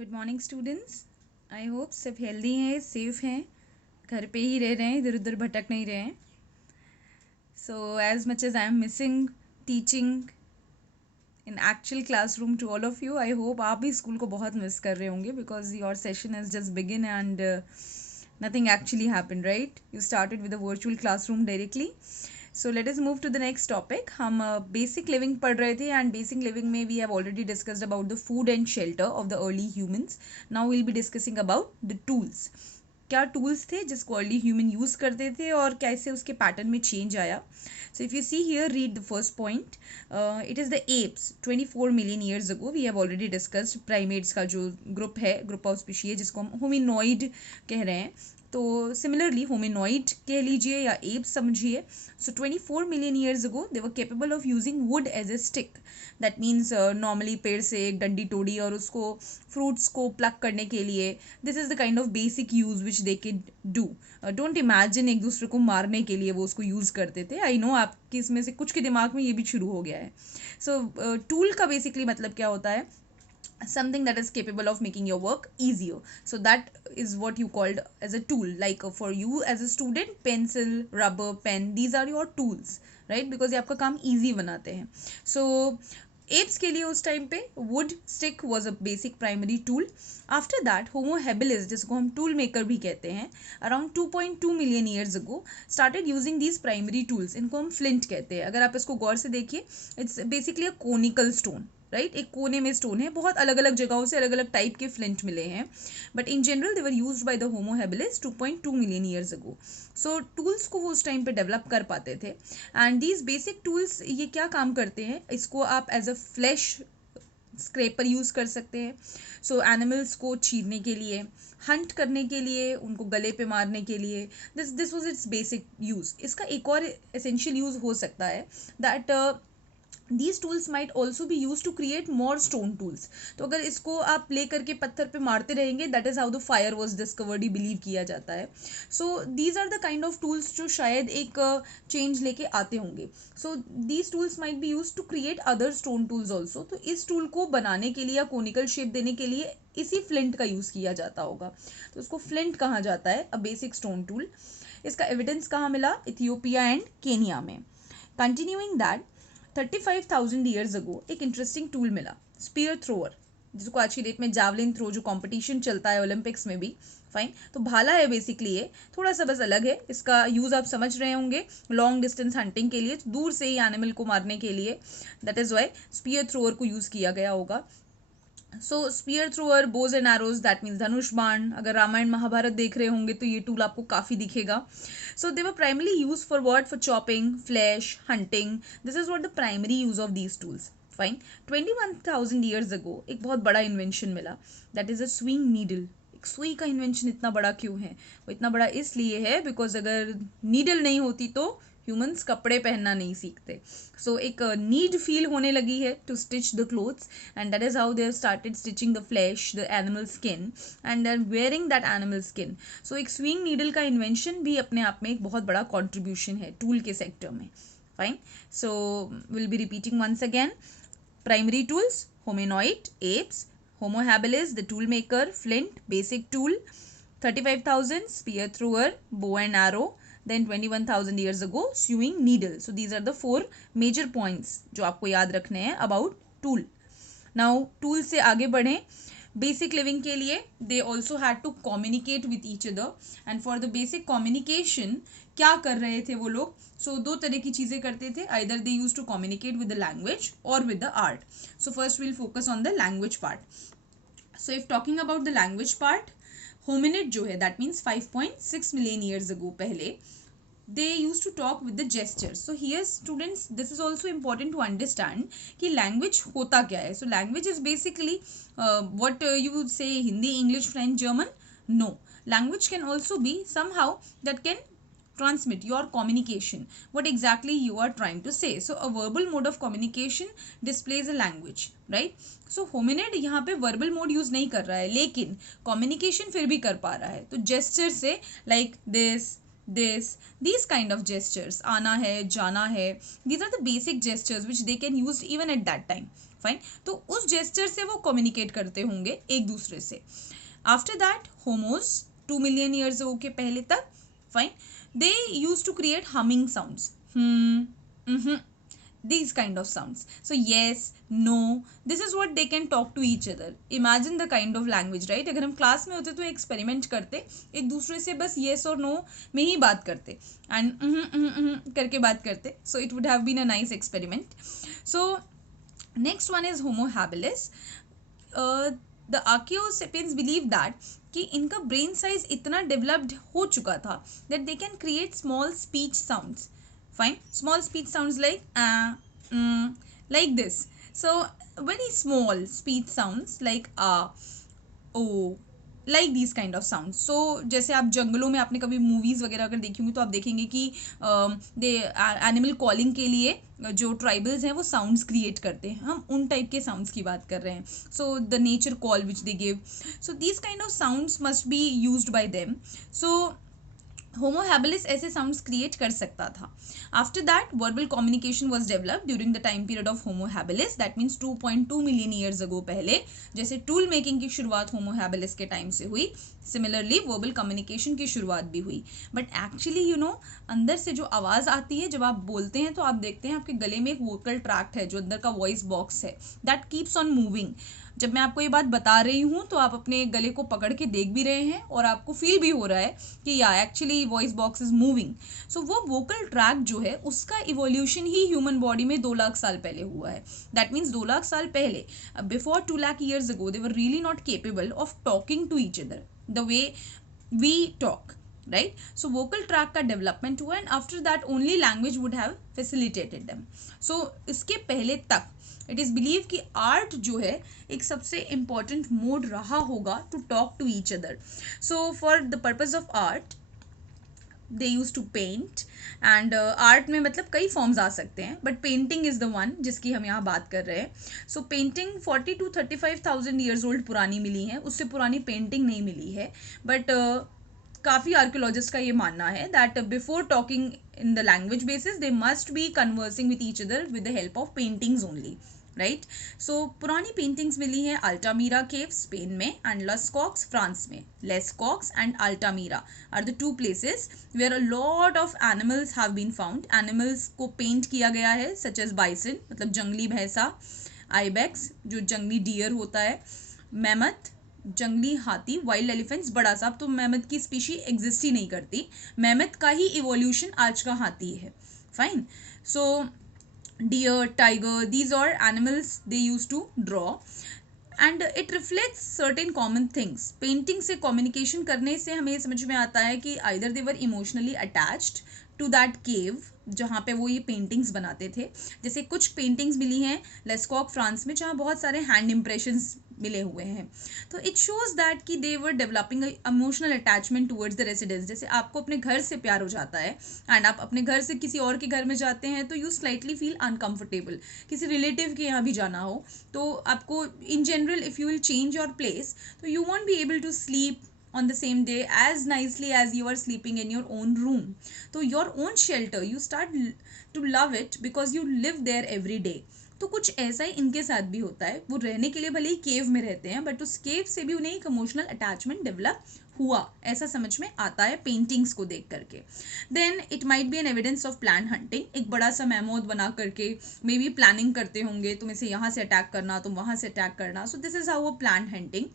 Good morning students. I hope सब healthy हैं, safe हैं, घर पे ही रह रहे हैं, इधर उधर भटक नहीं रहे हैं. So as much as I am missing teaching in actual classroom to all of you, I hope आप भी स्कूल को बहुत मिस कर रहे होंगे because your session has just begin and nothing actually happened, right? You started with a virtual classroom directly. So let us move to the next topic. हम basic living पढ़ रहे थे and basic living में we have already discussed about the food and shelter of the early humans. Now we'll be discussing about the tools. क्या tools थे जिसको early human use करते थे और कैसे उसके पैटर्न में चेंज आया. So if you see here, read the first point. It is the apes 24 million years ago. We have already discussed primates का जो ग्रुप है, ग्रुप ऑफ स्पीशीज जिसको हम होमिनॉइड कह रहे हैं. तो सिमिलरली होमिनॉइड कह लीजिए या एप्स समझिए. So 24 million years ago they were capable of using wood as a stick. That means normally पेड़ से एक डंडी तोड़ी और उसको फ्रूट्स को प्लक करने के लिए. This is the kind of basic use which they can do. Don't imagine एक दूसरे को मारने के लिए वो उसको यूज़ करते थे. आई नो आपके इसमें से कुछ के दिमाग में ये भी शुरू हो गया है. सो टूल का बेसिकली मतलब क्या होता है? Something that is capable of making your work easier. So that is what you called as a tool. Like for you as a student, pencil, rubber, pen, these are your tools, right? Because ये आपका काम easy बनाते हैं. So apes के लिए उस time पे wood stick was a basic primary tool. After that, Homo habilis, जिसको हम tool maker भी कहते हैं, around 2.2 million years ago started using these primary tools. इनको हम flint कहते हैं. अगर आप इसको गौर से देखिए, it's basically a conical stone. Right, एक कोने में स्टोन है. बहुत अलग अलग जगहों से अलग अलग टाइप के फ्लिंट मिले हैं, but in general they were used by the Homo habilis 2.2 million years ago. So tools को वो उस टाइम पे डेवलप कर पाते थे. एंड दीज बेसिक टूल्स ये क्या काम करते हैं? इसको आप as a flash scraper use कर सकते हैं. सो एनिमल्स को चीरने के लिए, हंट करने के लिए, उनको गले पे मारने के लिए. This was it's basic use. इसका एक और एसेंशियल यूज़ हो सकता है that these tools might also be used to create more stone tools. तो अगर इसको आप ले करके पत्थर पे मारते रहेंगे, that is how the fire was discovered, he believe किया जाता है. So these are the kind of tools जो शायद एक चेंज लेके आते होंगे. So these tools might be used to create other stone tools also. तो इस टूल को बनाने के लिए या कोनिकल शेप देने के लिए इसी फ्लिंट का यूज़ किया जाता होगा. तो उसको फ्लिंट कहा जाता है, अ बेसिक स्टोन टूल. इसका एविडेंस कहाँ मिला? इथियोपिया एंड केनिया में. कंटिन्यूइंग दैट, 35,000 ईयर्स अगो एक इंटरेस्टिंग टूल मिला, स्पीयर थ्रोअर, जिसको आज की डेट में जावलिन थ्रो जो कंपटीशन चलता है ओलंपिक्स में भी. फाइन. तो भाला है बेसिकली, ये थोड़ा सा बस अलग है. इसका यूज़ आप समझ रहे होंगे, लॉन्ग डिस्टेंस हंटिंग के लिए, दूर से ही एनिमल को मारने के लिए. That is why spear thrower को यूज़ किया गया होगा. So spear thrower, bows and arrows, that means धनुष बाण. अगर रामायण महाभारत देख रहे होंगे तो ये टूल आपको काफ़ी दिखेगा. So they were primarily used for what? For chopping, flesh, hunting. This is what the primary use of these tools. Fine. 21,000 years ago एक बहुत बड़ा invention मिला. That is a sewing needle. एक सुई का इन्वेंशन इतना बड़ा क्यों है? वो इतना बड़ा इसलिए है बिकॉज अगर नीडल नहीं होती तो ह्यूमंस कपड़े पहनना नहीं सीखते. सो एक नीड फील होने लगी है to stitch the clothes, and that is how they have started stitching the flesh, the animal skin, and then wearing that animal skin. So एक स्विंग नीडल का इन्वेंशन भी अपने आप में एक बहुत बड़ा कॉन्ट्रीब्यूशन है टूल के सेक्टर में. Fine. So will be repeating once again. Primary tools, hominoid, apes, homo habilis, the tool maker, flint, basic tool, 35,000, spear thrower, bow and arrow, then 21,000 years ago, sewing needle. So these are the 4 major points जो आपको याद रखने हैं about tool. Now tool से आगे बढ़ें. Basic living के लिए they also had to communicate with each other, and for the basic communication क्या कर रहे थे वो लोग? So दो तरह की चीज़ें करते थे. Either they used to communicate with the language or with the art. So first we'll focus on the language part. So if talking about the language part, hominid जो है, दैट मीन्स 5.6 मिलियन ईयर्स अगो पहले, they used to talk with the gestures. So here students, this is also important to understand कि language होता क्या है. So language is basically what you would say Hindi, English, French, German. No, language can also be somehow that can transmit your communication, what exactly you are trying to say. So a verbal mode of communication displays a language, right? So hominid यहाँ पे verbal mode use नहीं कर रहा है, लेकिन communication फिर भी कर पा रहा है. तो gesture से like this, these kind of gestures, आना है, जाना है, these are the basic gestures which they can use even at that time. Fine, तो उस जेस्चर से वो कम्युनिकेट करते होंगे एक दूसरे से. After that homos 2 million years के पहले तक, fine, they use to create humming sounds. These kind of sounds. So yes, no, this is what they can talk to each other. Imagine the kind of language, right? अगर हम class में होते तो experiment करते, एक दूसरे से बस yes और no में ही बात करते एंड करके बात करते. So it would have been a nice experiment. So next one is Homo habilis. The Archaeosapiens believe that कि इनका ब्रेन साइज इतना डेवलप्ड हो चुका था that they can create small speech sounds. Fine, small speech sounds like this. So very small speech sounds like oh, like these kind of sounds. So जैसे आप जंगलों में आपने कभी मूवीज़ वगैरह अगर देखी होंगी तो आप देखेंगे कि दे एनिमल कॉलिंग के लिए जो ट्राइबल्स हैं वो साउंड्स क्रिएट करते हैं. हम उन टाइप के साउंड्स की बात कर रहे हैं. So the nature call which they give, so these kind of sounds must be used by them. So Homo habilis ऐसे साउंड्स क्रिएट कर सकता था. After that verbal communication was developed during the time period of Homo habilis, that means 2.2 million years अगो. पहले जैसे tool making की शुरुआत Homo habilis के time से हुई, सिमिलरली वर्बल कम्युनिकेशन की शुरुआत भी हुई. बट एक्चुअली यू नो, अंदर से जो आवाज़ आती है जब आप बोलते हैं तो आप देखते हैं आपके गले में एक वोकल ट्रैक्ट है जो अंदर का वॉइस बॉक्स है, दैट कीप्स ऑन मूविंग. जब मैं आपको ये बात बता रही हूँ तो आप अपने गले को पकड़ के देख भी रहे हैं और आपको फील भी हो रहा है कि या actually voice box is moving. So वो वोकल ट्रैक जो है उसका इवोल्यूशन ही ह्यूमन बॉडी में 2 लाख साल पहले हुआ है. दैट मीन्स 2 लाख साल पहले, before 2 lakh years ago, they were really not capable of talking to each other the way we talk, right. So vocal tract का डेवलपमेंट हुआ and after that only language would have facilitated them. So इसके पहले तक it is believe कि art जो है एक सबसे इम्पॉर्टेंट मोड रहा होगा to talk to each other. So for the purpose of art they use to paint and art में मतलब कई फॉर्म्स आ सकते हैं but painting is the one जिसकी हम यहाँ बात कर रहे हैं. सो पेंटिंग 40 to 35,000 ईयर्स ओल्ड पुरानी मिली है, उससे पुरानी पेंटिंग नहीं मिली है. बट काफ़ी आर्कियोलॉजिस्ट का ये मानना है that before talking in the language basis they must be conversing with each other with the help of paintings only, right. So पुरानी पेंटिंग्स मिली हैं अल्टामीरा केव स्पेन में एंड लेस्कॉक्स फ्रांस में. Lascaux and Altamira are the 2 places where a lot of animals have been found. Animals को paint किया गया है such as bison मतलब जंगली भैंसा, आइबेक्स जो जंगली डियर होता है, मैमथ जंगली हाथी, वाइल्ड एलिफेंट्स बड़ा सा. अब तो मैमथ की स्पीशी एग्जिस्ट ही नहीं करती, मैमथ का ही इवोल्यूशन आज का हाथी है. Fine. So deer, tiger, these are animals they used to draw and it reflects certain common things. Painting से कम्युनिकेशन करने से हमें समझ में आता है कि either they were emotionally attached to that cave जहाँ पे वो ये पेंटिंग्स बनाते थे. जैसे कुछ पेंटिंग्स मिली हैं लेस्कॉक फ्रांस में जहाँ बहुत सारे हैंड इम्प्रेशंस मिले हुए हैं. तो इट शोज दैट कि they were developing emotional attachment towards the residence. जैसे आपको अपने घर से प्यार हो जाता है एंड आप अपने घर से किसी और के घर में जाते हैं तो यू स्लाइटली फील अनकंफर्टेबल. किसी रिलेटिव के यहाँ भी जाना हो तो आपको in general if you will change your place तो you won't be able to sleep on the same day as nicely as you are sleeping in your own room. So your own shelter you start to love it because you live there every day. तो कुछ ऐसा ही इनके साथ भी होता है. वो रहने के लिए भले ही केव में रहते हैं बट उस केव से भी उन्हें एक इमोशनल अटैचमेंट डेवलप हुआ, ऐसा समझ में आता है पेंटिंग्स को देख करके. Then it might be an evidence of plan hunting. एक बड़ा सा मैमोथ बना करके मे बी प्लानिंग करते होंगे तुम इसे यहाँ से अटैक करना, तुम वहाँ से अटैक करना. So this is how a plan hunting.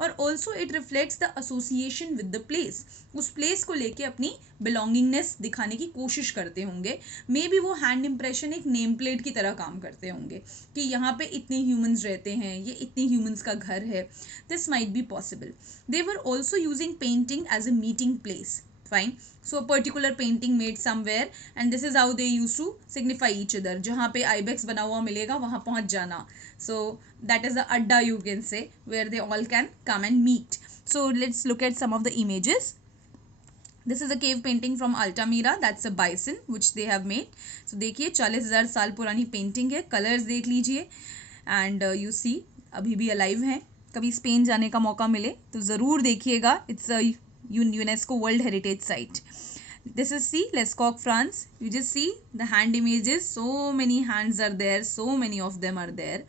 और also it reflects the association with the place. उस प्लेस को लेके अपनी बिलोंगिंगनेस दिखाने की कोशिश करते होंगे. मे बी वो हैंड इम्प्रेशन एक नेम प्लेट की तरह काम करते होंगे कि यहाँ पे इतने ह्यूमंस रहते हैं, ये इतने ह्यूमंस का घर है. This might be possible. They were also using painting as a meeting place. Fine. So a particular painting made somewhere and this is how they used to signify each other. जहाँ पे ibex बना हुआ मिलेगा वहाँ पहुँच जाना. So that is the adda you can say where they all can come and meet. So let's look at some of the images. This is a cave painting from Altamira. That's a bison which they have made. So देखिए 40,000 साल पुरानी painting है. Colours देख लीजिए and you see अभी भी alive हैं. कभी स्पेन जाने का मौका मिले तो ज़रूर देखिएगा. It's a UNESCO world heritage site. This is see Lascaux France. You just see the hand images. So many hands are there, so many of them are there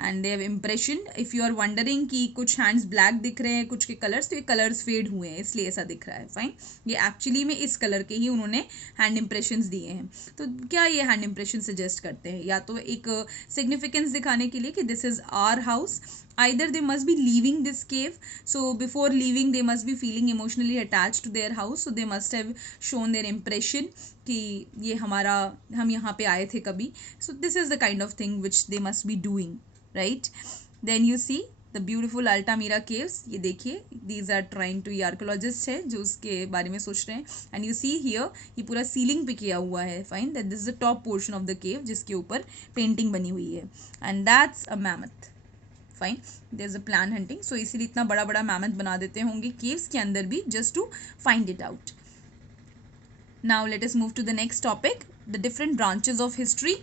and they have impression. If you are wondering कि कुछ hands black दिख रहे हैं कुछ के colours, तो ये colours fade हुए हैं इसलिए ऐसा दिख रहा है. फाइन, ये एक्चुअली में इस कलर के ही उन्होंने हैंड इम्प्रेशंस दिए हैं. तो क्या ये हैंड इम्प्रेशन सजेस्ट करते हैं? या तो एक सिग्निफिकेंस दिखाने के लिए कि this is our house, either they must be leaving this cave, so before leaving they must be feeling emotionally attached to their house, so they must have shown their impression कि ये हमारा, हम यहाँ पे आए थे कभी. so this is the kind of thing which they must be doing, right? then you see the beautiful Altamira caves. ये देखिए, these are trying to, ये archaeologists है जो उसके बारे में सोच रहे हैं. and you see here, ये पूरा सीलिंग पे किया हुआ है. fine, that this is the top portion of the cave जिसके ऊपर पेंटिंग बनी हुई है. and that's a mammoth. Fine, there is a plan hunting. So इसीलिए इतना बड़ा बड़ा मैमथ बना देते होंगे केव्स के अंदर भी, just to find it out. Now let us move to the next topic, the different branches of history.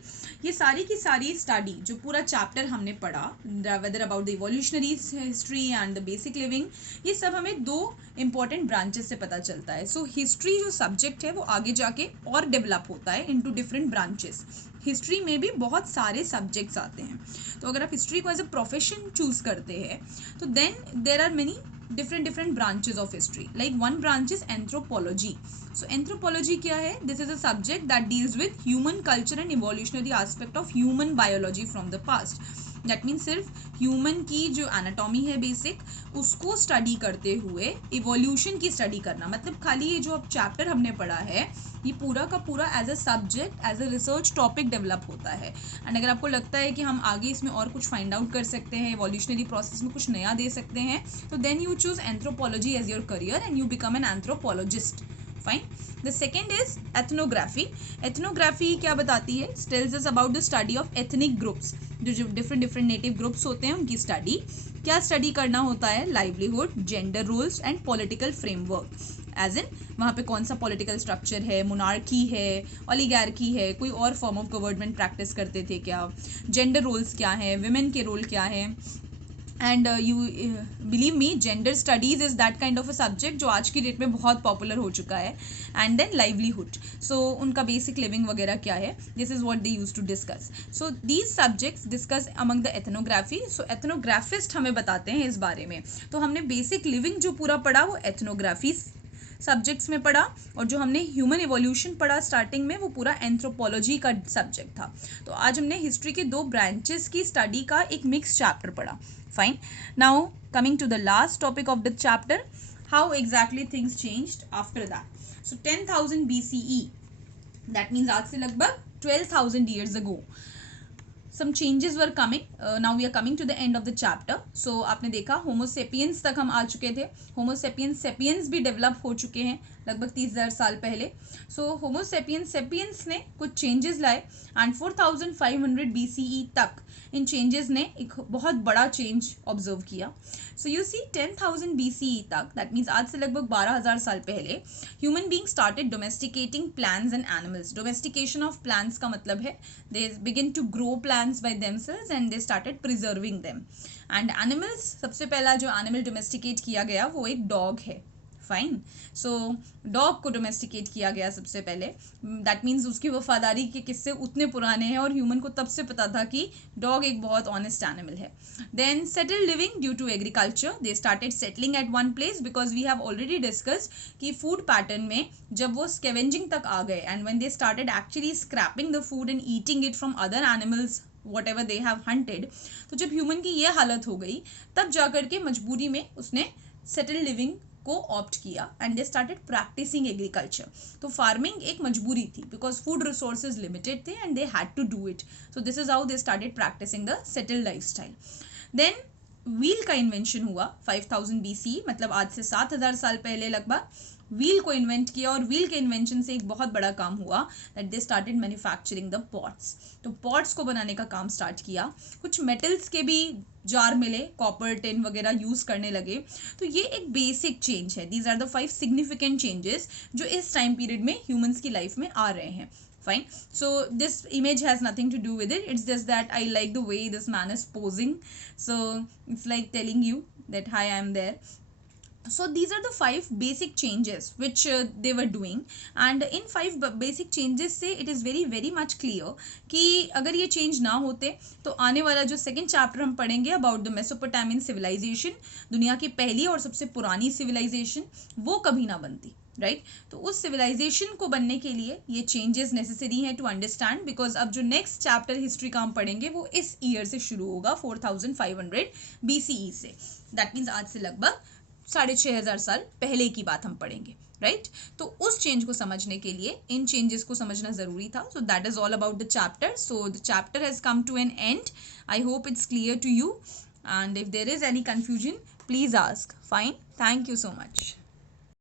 ये सारी की सारी स्टडी, जो पूरा चैप्टर हमने पढ़ा, whether about the evolutionary history and the basic living, ये सब हमें दो इंपॉर्टेंट ब्रांचेस से पता चलता है. सो हिस्ट्री जो सब्जेक्ट है वो आगे जाके और डेवलप होता है इनटू डिफरेंट ब्रांचेस. हिस्ट्री में भी बहुत सारे सब्जेक्ट्स आते हैं. तो अगर आप हिस्ट्री को एज अ प्रोफेशन चूज करते हैं तो then there are many different branches of history. like one branch is anthropology. so anthropology क्या है? this is a subject that deals with human culture and evolutionary aspect of human biology from the past. That means सिर्फ human की जो anatomy है basic, उसको study करते हुए evolution की स्टडी करना. मतलब खाली ये जो अब चैप्टर हमने पढ़ा है ये पूरा का पूरा as a subject, as a research topic develop होता है. एंड अगर आपको लगता है कि हम आगे इसमें और कुछ फाइंड आउट कर सकते हैं, इवोल्यूशनरी प्रोसेस में कुछ नया दे सकते हैं, तो then you choose anthropology as your career and you become an anthropologist. Fine. The second is ethnography. Ethnography क्या बताती है? Tells us about the study of ethnic groups. जो डिफरेंट नेटिव ग्रुप्स होते हैं उनकी स्टडी. क्या स्टडी करना होता है? Livelihood, gender roles and political framework. As in वहाँ पे कौन सा पॉलिटिकल स्ट्रक्चर है, मोनार्की है, ओलिगार्की है, कोई और फॉर्म ऑफ गवर्नमेंट प्रैक्टिस करते थे क्या, जेंडर रोल्स क्या है, विमेन के रोल क्या है. And you believe me, gender studies is that kind of a subject जो आज की डेट में बहुत पॉपुलर हो चुका है. एंड देन लाइवलीहुड, सो उनका बेसिक लिविंग वगैरह क्या है, this is what they use to discuss. So these subjects discuss among the ethnography. So ethnographist हमें बताते हैं इस बारे में. तो हमने बेसिक लिविंग जो पूरा पढ़ा वो एथनोग्राफी सब्जेक्ट्स में पढ़ा, और जो हमने ह्यूमन इवोल्यूशन पढ़ा स्टार्टिंग में वो पूरा एंथ्रोपोलॉजी का सब्जेक्ट था. तो आज हमने हिस्ट्री के दो ब्रांचेस की स्टडी का एक मिक्स चैप्टर पढ़ा. Fine. Now coming to the last topic of the chapter, how exactly things changed after that. So 10,000 BCE, that means आज से लगभग 12,000 years ago, some changes were coming. Now we are coming to the end of the chapter. So आपने देखा होमो sapiens तक हम आ चुके थे. होमो sapiens भी डेवलप हो चुके हैं लगभग 30,000 साल पहले. सो होमो सेपियंस ने कुछ चेंजेस लाए एंड 4,500 BCE तक इन चेंजेस ने एक बहुत बड़ा चेंज ऑब्जर्व किया. सो यू सी 10,000 BCE तक, दैट मीन्स आज से लगभग 12,000 साल पहले, human being started domesticating plants and animals. Domestication of plants का मतलब है they begin to grow plants by themselves and they started preserving them. And animals, सबसे पहला जो एनिमल डोमेस्टिकेट किया गया वो एक डॉग है. फाइन. सो डॉग को डोमेस्टिकेट किया गया सबसे पहले. दैट मीन्स उसकी वफादारी के किस्से उतने पुराने हैं और ह्यूमन को तब से पता था कि डॉग एक बहुत ऑनेस्ट एनिमल है. Then settle living due to agriculture. They started settling at one place because we have already discussed कि फूड पैटर्न में जब वो स्कैवेंजिंग तक आ गए and when they started actually scraping the food and eating it from other animals whatever they have hunted, तो जब human की ये हालत हो गई तब जाकर के मजबूरी में उसने सेटल लिविंग को ऑप्ट किया and they started practising agriculture. तो फार्मिंग एक मजबूरी थी बिकॉज फूड रिसोर्सेज लिमिटेड थे and they had to do it. So this is how they started practising the settled life style. Then wheel का invention हुआ 5,000 BCE, मतलब आज से 7,000 साल पहले लगभग व्हील को इन्वेंट किया. और व्हील के इन्वेंशन से एक बहुत बड़ा काम हुआ that they started manufacturing the pots. तो पॉट्स को बनाने का काम स्टार्ट किया. कुछ मेटल्स के भी जार मिले, कॉपर, टिन वगैरह यूज करने लगे. तो ये एक बेसिक चेंज है. These are the 5 significant changes जो इस टाइम पीरियड में ह्यूमंस की लाइफ में आ रहे हैं. Fine. So this image has nothing to do with it. It's just that I like the way this man is posing. So it's like telling you that hi, I am there. So these are the 5 basic changes which they were doing, and in 5 basic changes से it is very very much clear कि अगर ये change ना होते तो आने वाला जो second chapter हम पढ़ेंगे about the Mesopotamian civilization, दुनिया की पहली और सबसे पुरानी civilization, वो कभी ना बनती, राइट तो उस सिविलाइजेशन को बनने के लिए ये चेंजेस नेसेसरी हैं टू अंडरस्टैंड, बिकॉज अब जो नेक्स्ट चैप्टर हिस्ट्री का हम पढ़ेंगे वो इस ईयर से शुरू होगा 4500 BCE से, दैट मीन्स आज से लगभग 6500 साल पहले की बात हम पढ़ेंगे, राइट तो उस चेंज को समझने के लिए इन चेंजेस को समझना ज़रूरी था. So that is all about the chapter. So the chapter has come to an end. I hope it's clear to you, and if there is any confusion please ask. Fine, thank you so much.